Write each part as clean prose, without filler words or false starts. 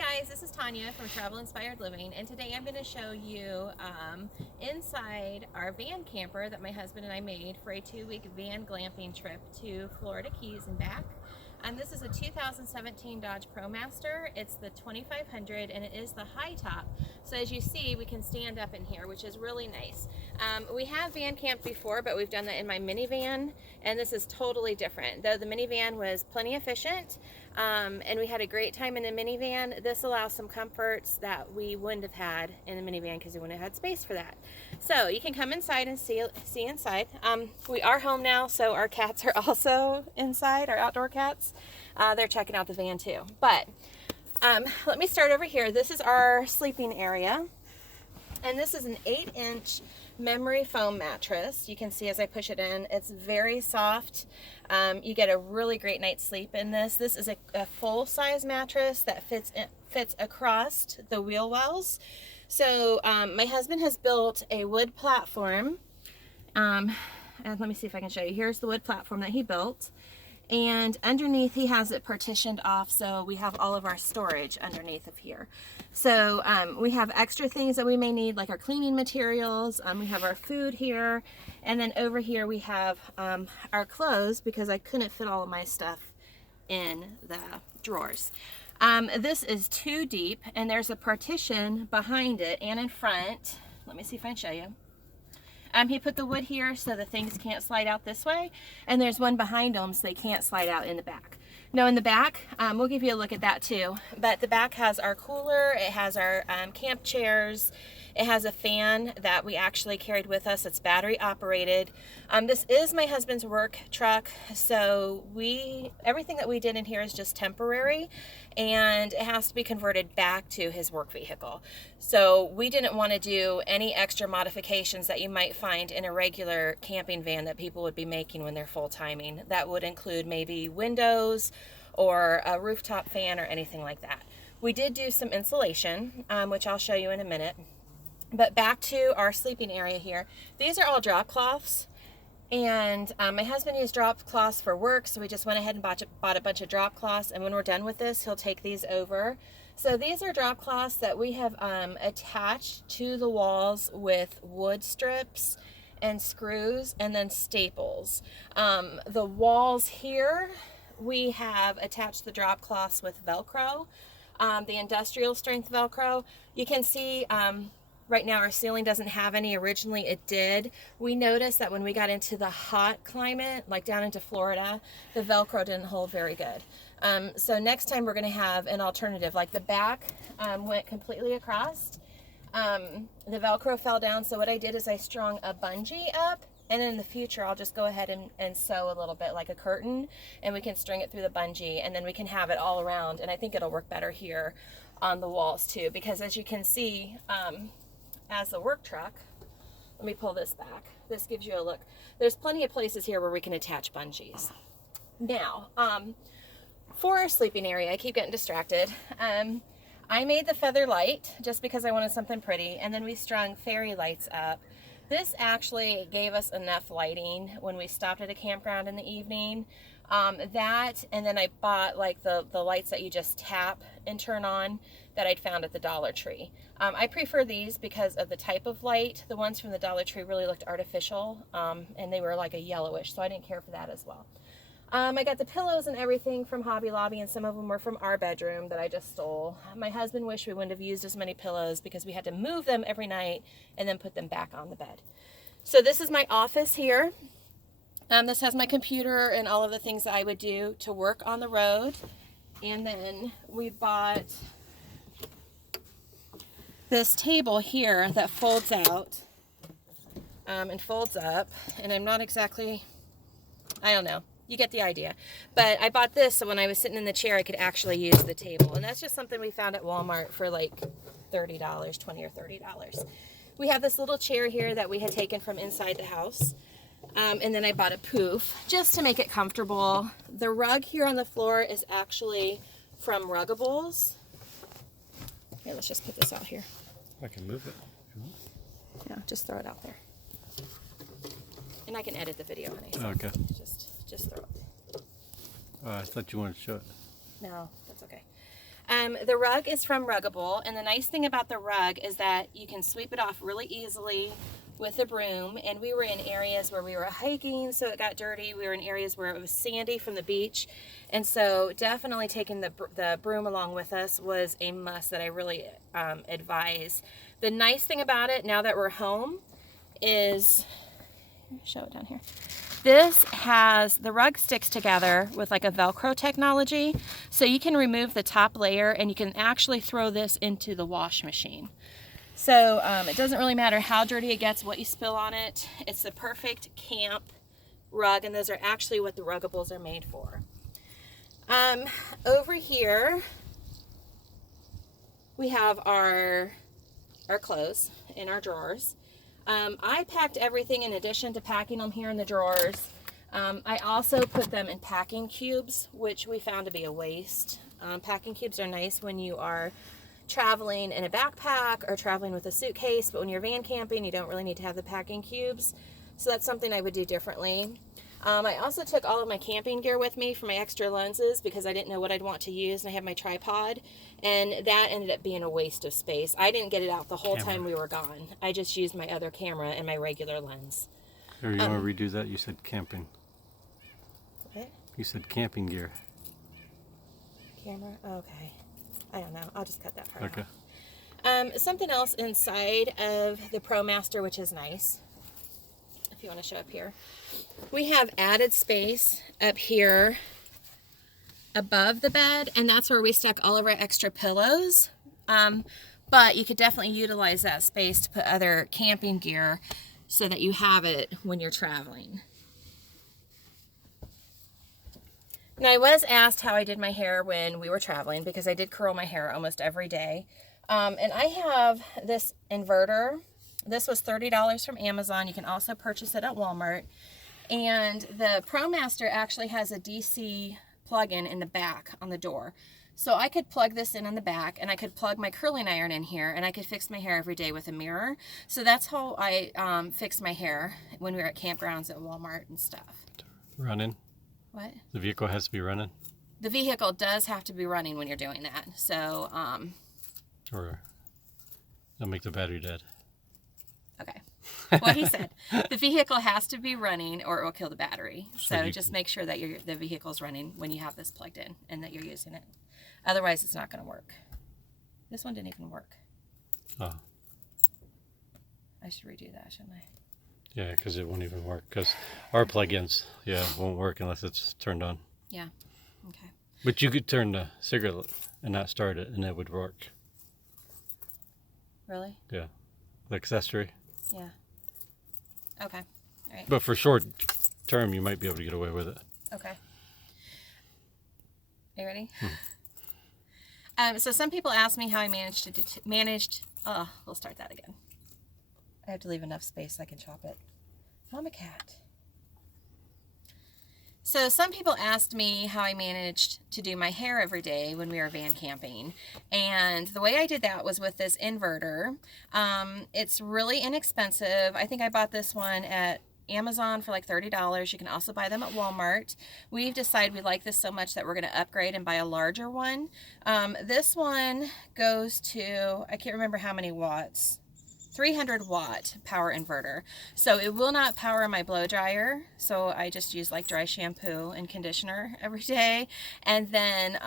guys, this is Tanya from Travel Inspired Living, and today I'm going to show you inside our van camper that my husband and I made for a 2-week van glamping trip to Florida Keys and back. This is a 2017 Dodge Promaster. It's the 2500 and it is the high top. So as you see, we can stand up in here, which is really nice. We have van camped before, but we've done that in my minivan, and this is totally different. Though the minivan was plenty efficient, and we had a great time in the minivan, this allows some comforts that we wouldn't have had in the minivan because we wouldn't have had space for that. So you can come inside and see inside. We are home now, so our cats are also inside, our outdoor cats. They're checking out the van too. But let me start over here. This is our sleeping area, and this is an 8-inch memory foam mattress. You can see as I push it in, it's very soft. You get a really great night's sleep in this. This is a full-size mattress that fits across the wheel wells. So my husband has built a wood platform, and let me see if I can show you. Here's the wood platform that he built, and underneath he has it partitioned off, so we have all of our storage underneath of here. So we have extra things that we may need, like our cleaning materials. We have our food here, and then over here we have our clothes, because I couldn't fit all of my stuff in the drawers. This is too deep, and there's a partition behind it and in front. Let me see if I can show you. He put the wood here so the things can't slide out this way, and there's one behind them so they can't slide out in the back. Now in the back, we'll give you a look at that too, but the back has our cooler, it has our camp chairs, it has a fan that we actually carried with us. It's battery operated. This is my husband's work truck, so everything that we did in here is just temporary, and it has to be converted back to his work vehicle. So we didn't want to do any extra modifications that you might find in a regular camping van that people would be making when they're full-timing. That would include maybe windows or a rooftop fan or anything like that. We did do some insulation, which I'll show you in a minute. But back to our sleeping area here. These are all drop cloths, and my husband used drop cloths for work, so we just went ahead and bought a bunch of drop cloths, and when we're done with this, he'll take these over. So these are drop cloths that we have attached to the walls with wood strips and screws and then staples. The walls here, we have attached the drop cloths with Velcro, the industrial strength Velcro. You can see right now our ceiling doesn't have any. Originally it did. We noticed that when we got into the hot climate, like down into Florida, the Velcro didn't hold very good. So next time we're going to have an alternative. Like the back went completely across. The Velcro fell down, so what I did is I strung a bungee up, and in the future I'll just go ahead and sew a little bit like a curtain, and we can string it through the bungee, and then we can have it all around, and I think it'll work better here on the walls too, because as you can see, as a work truck, let me pull this back. This gives you a look. There's plenty of places here where we can attach bungees. Now, for our sleeping area, I keep getting distracted. I made the feather light just because I wanted something pretty, and then we strung fairy lights up. This actually gave us enough lighting when we stopped at a campground in the evening. That, and then I bought like the lights that you just tap and turn on that I'd found at the Dollar Tree. I prefer these because of the type of light. The ones from the Dollar Tree really looked artificial, and they were like a yellowish, so I didn't care for that as well. I got the pillows and everything from Hobby Lobby, and some of them were from our bedroom that I just stole. My husband wished we wouldn't have used as many pillows because we had to move them every night and then put them back on the bed. So this is my office here. This has my computer and all of the things that I would do to work on the road. And then we bought this table here that folds out and folds up. And I'm not exactly, I don't know. You get the idea. But I bought this so when I was sitting in the chair, I could actually use the table. And that's just something we found at Walmart for like $30, $20 or $30. We have this little chair here that we had taken from inside the house. And then I bought a poof just to make it comfortable. The rug here on the floor is actually from Ruggables. Here, let's just put this out here. I can move it. Yeah, just throw it out there. And I can edit the video, honey. So okay. Just throw it. I thought you wanted to show it. No, that's okay. The rug is from Ruggable, and the nice thing about the rug is that you can sweep it off really easily with a broom. And we were in areas where we were hiking, so it got dirty. We were in areas where it was sandy from the beach, and so definitely taking the broom along with us was a must that I really advise. The nice thing about it, now that we're home, is, show it down here. This has, the rug sticks together with like a Velcro technology, so you can remove the top layer and you can actually throw this into the wash machine. So it doesn't really matter how dirty it gets, what you spill on it. It's the perfect camp rug, and those are actually what the Ruggables are made for. Over here, we have our clothes in our drawers. I packed everything in addition to packing them here in the drawers. I also put them in packing cubes, which we found to be a waste. Packing cubes are nice when you are traveling in a backpack or traveling with a suitcase, but when you're van camping, you don't really need to have the packing cubes. So that's something I would do differently. I also took all of my camping gear with me for my extra lenses because I didn't know what I'd want to use, and I have my tripod, and that ended up being a waste of space. I didn't get it out the whole time we were gone. I just used my other camera and my regular lens. Or you want to redo that? You said camping. What? You said camping gear. Camera? Okay. I don't know. I'll just cut that part Okay. out. Something else inside of the Promaster, which is nice, if you want to show up here. We have added space up here above the bed, and that's where we stuck all of our extra pillows. But you could definitely utilize that space to put other camping gear so that you have it when you're traveling. Now, I was asked how I did my hair when we were traveling, because I did curl my hair almost every day. And I have this inverter. This was $30 from Amazon. You can also purchase it at Walmart. And the Promaster actually has a DC plug-in in the back on the door. So I could plug this in on the back, and I could plug my curling iron in here, and I could fix my hair every day with a mirror. So that's how I fixed my hair when we were at campgrounds at Walmart and stuff. Running? What? The vehicle has to be running? The vehicle does have to be running when you're doing that. So, Or it'll make the battery dead. okay. What he said. The vehicle has to be running or it will kill the battery. So just make sure that the vehicle's running when you have this plugged in and that you're using it. Otherwise, it's not going to work. This one didn't even work. Oh. I should redo that, shouldn't I? Yeah, because it won't even work. Because our plug-ins, won't work unless it's turned on. Yeah. Okay. But you could turn the cigarette and not start it, and it would work. Really? Yeah. The accessory. Yeah. Okay. All right. But for short term, you might be able to get away with it. Okay. Are you ready? So some people ask me how I we'll start that again. I have to leave enough space so I can chop it. I'm a cat. So some people asked me how I managed to do my hair every day when we were van camping. And the way I did that was with this inverter. It's really inexpensive. I think I bought this one at Amazon for like $30. You can also buy them at Walmart. We've decided we like this so much that we're going to upgrade and buy a larger one. This one goes to, I can't remember how many watts. 300 watt power inverter. So it will not power my blow dryer. So I just use like dry shampoo and conditioner every day. And then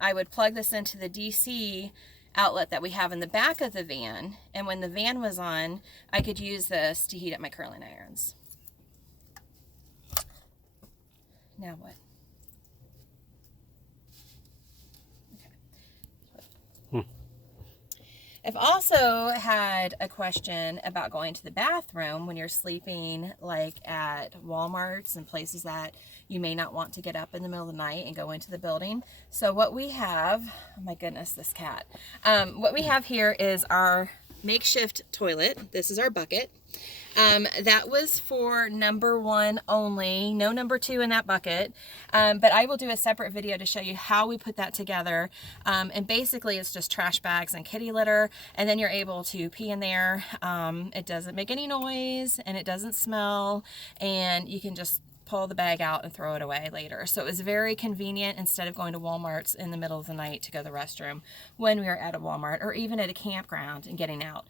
I would plug this into the DC outlet that we have in the back of the van. And when the van was on, I could use this to heat up my curling irons. Now what? I've also had a question about going to the bathroom when you're sleeping like at Walmarts and places that you may not want to get up in the middle of the night and go into the building. So what we have, oh my goodness, this cat. What we have here is our makeshift toilet. This is our bucket. That was for number 1 only, no number 2 in that bucket. But I will do a separate video to show you how we put that together. And basically it's just trash bags and kitty litter, and then you're able to pee in there. It doesn't make any noise and it doesn't smell, and you can just pull the bag out and throw it away later. So it was very convenient instead of going to Walmart's in the middle of the night to go to the restroom when we were at a Walmart or even at a campground and getting out.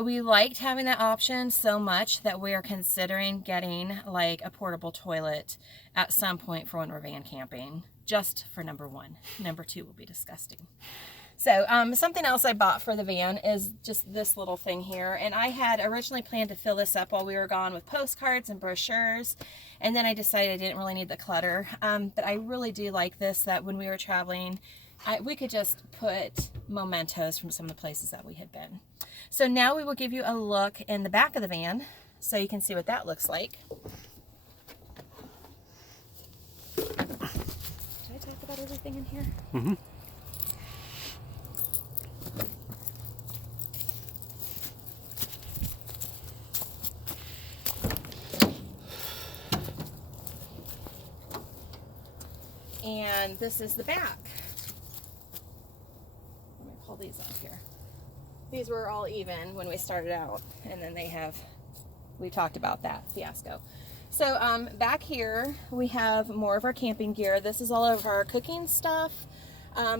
We liked having that option so much that we are considering getting like a portable toilet at some point for when we're van camping, just for number one. Number two will be disgusting. So something else I bought for the van is just this little thing here. And I had originally planned to fill this up while we were gone with postcards and brochures. And then I decided I didn't really need the clutter. But I really do like this, that when we were traveling, we could just put mementos from some of the places that we had been. So now we will give you a look in the back of the van so you can see what that looks like. Did I talk about everything in here? Mm-hmm. And this is the back. Let me pull these up here. These were all even when we started out, and then we talked about that fiasco. So back here we have more of our camping gear. This is all of our cooking stuff.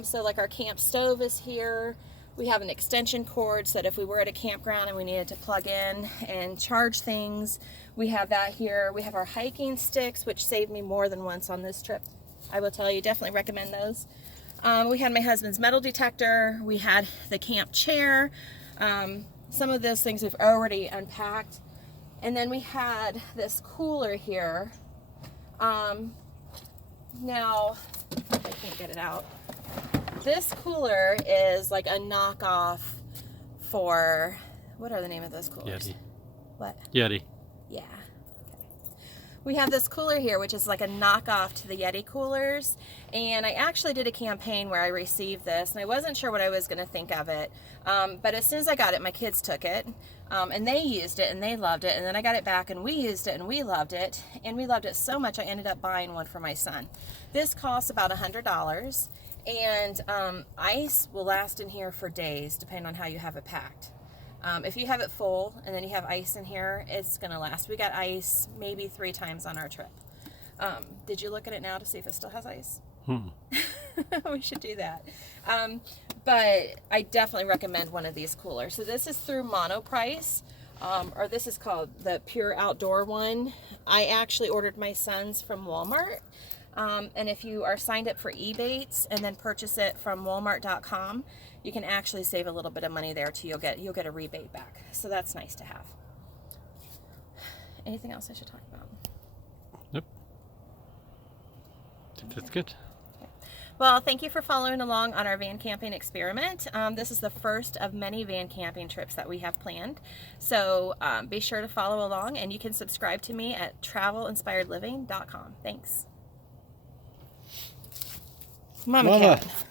So like our camp stove is here. We have an extension cord so that if we were at a campground and we needed to plug in and charge things, we have that here. We have our hiking sticks, which saved me more than once on this trip. I will tell you, definitely recommend those. We had my husband's metal detector. We had the camp chair. Some of those things we've already unpacked. And then we had this cooler here. Now, I can't get it out. This cooler is like a knockoff for, what are the name of those coolers? Yeti. What? Yeti. Yeah. We have this cooler here, which is like a knockoff to the Yeti coolers. And I actually did a campaign where I received this, and I wasn't sure what I was going to think of it. But as soon as I got it, my kids took it, and they used it, and they loved it. And then I got it back, and we used it, and we loved it. And we loved it so much, I ended up buying one for my son. This costs about $100, and ice will last in here for days, depending on how you have it packed. If you have it full and then you have ice in here, it's going to last. We got ice maybe 3 times on our trip. Did you look at it now to see if it still has ice? We should do that. But I definitely recommend one of these coolers. So this is through Monoprice, or this is called the Pure Outdoor one. I actually ordered my son's from Walmart. And if you are signed up for Ebates and then purchase it from Walmart.com, you can actually save a little bit of money there too. You'll get a rebate back. So that's nice to have. Anything else I should talk about? Nope. I think that's good. Okay. Well, thank you for following along on our van camping experiment. This is the first of many van camping trips that we have planned. So be sure to follow along, and you can subscribe to me at travelinspiredliving.com. Thanks. Mama Cat.